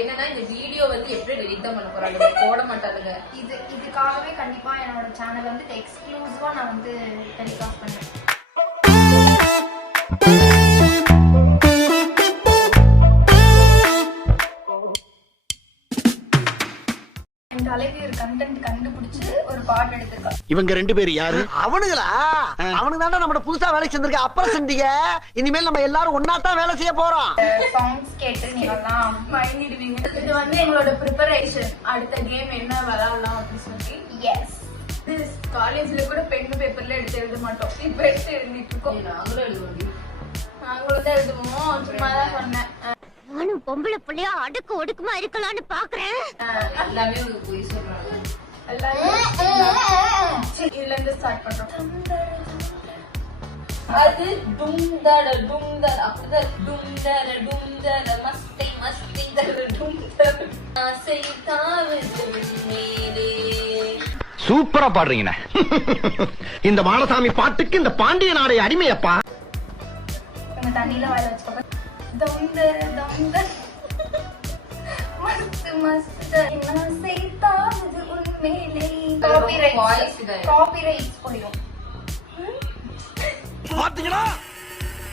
என்னன்னா இந்த வீடியோ வந்து எப்படி டெலிட் தான் பண்ண போறாங்க, போட மாட்டாங்க. இதுக்காகவே கண்டிப்பா என்னோட சேனல் வந்து எக்ஸ்க்ளூசிவா நான் வந்து டெலிகாஸ்ட் பண்ணேன். தலைவியர் கண்டென்ட் கண்டுபிடிச்சு ஒரு பாட்டு எடுத்திருக்கா. இவங்க ரெண்டு பேரும் யாரு? அவனுங்களா? அவனுக்கு தாண்டா நம்ம புதுசா வேலை செஞ்சிருக்க. அப்புறம் செஞ்சீங்க. இனிமேல் நம்ம எல்லாரும் ஒன்னா தான் வேலை செய்ய போறோம். சாங்ஸ் கேட்டு நீங்க எல்லாம் மயங்கிடுவீங்க. இது வந்து எங்களோட ப்ரிப்பரேஷன். அடுத்த கேம் என்ன விளையாடலாம் அப்படின்னு சொல்லி. எஸ், காலேஜ்ல கூட பென் பேப்பர்ல எடுத்து எழுத மாட்டோம். இப்ப எடுத்து எழுதிட்டு இருக்கோம். நாங்களும் எழுதுவோம். நாங்களும் தான் எழுதுவோம். சும்மா தான் சொன்னேன். நானும் பொம்பளை பிள்ளையா அடுக்கு ஒடுக்குமா இருக்கலாம்னு பாக்குறேன். எல்லாமே போய் சொல்றாங்க. இதுல இருந்து ஸ்டார்ட் பண்றோம். அது டும்தட டும்தட அப்படிதான் டும்தட டும்தட மஸ்தி மஸ்தி தட டும்தட ஆசை தாவுது மேலே. சூப்பரா பாடுறீங்கண்ணே. இந்த மாடசாமி பாட்டுக்கு இந்த பாண்டிய நாடை அடிமையப்பா. நம்ம தண்ணியில வாயில வச்சுக்கோ. தம்தர தம்தர மஸ்து மஸ்து ஆசை தாவுது உன்மேலே. காப்பிரைட்ஸ் போயிடும். பாத்தீங்களா,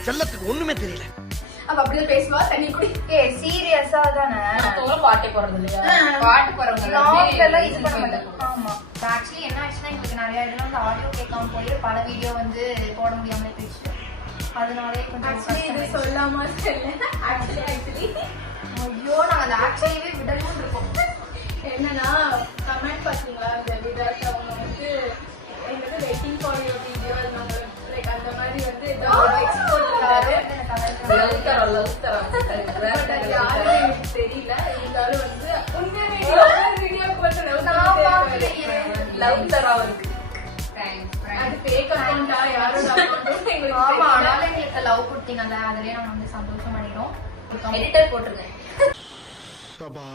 செல்லத்துக்கு ஒண்ணுமே தெரியல. அப்ப அப்படியே பேசுவா. தண்ணி குடி. சீரியஸா தானே பாட்டே போறது இல்லையா? பாட்டு போறவங்க இது பண்ண மாட்டாங்க. ஆமா, ஆக்சுவலி என்ன ஆச்சுன்னா எங்களுக்கு நிறைய இடத்துல வந்து ஆடியோ கேட்காம போய் பல வீடியோ வந்து போட முடியாமலே போயிடுச்சு. அதனாலே கொஞ்சம் இது சொல்லாம ஐயோ நாங்க அந்த ஆக்சுவலியே விடணும்னு இருக்கோம். என்னன்னா கமெண்ட் பாத்தீங்களா, இந்த விராட் அவங்க வந்து எங்களுக்கு waiting for your video like அந்த மாதிரி வந்து எக்ஸ்போர்ட் பண்ணாரு. லவ் தரம் யாரும் எனக்கு தெரியல. இருந்தாலும் வந்து உண்மையான வீடியோ போட்டு லவ் தரம் இருக்கு. அது ஃபேக் அக்கவுண்டா யாரோட அக்கவுண்ட் எங்களுக்கு ஆமா, அதனால எங்களுக்கு லவ் கொடுத்தீங்கல்ல, அதுலயே நாங்க வந்து சந்தோஷம் அடைகிறோம். எடிட்டர் போட்டுருங்க. சபா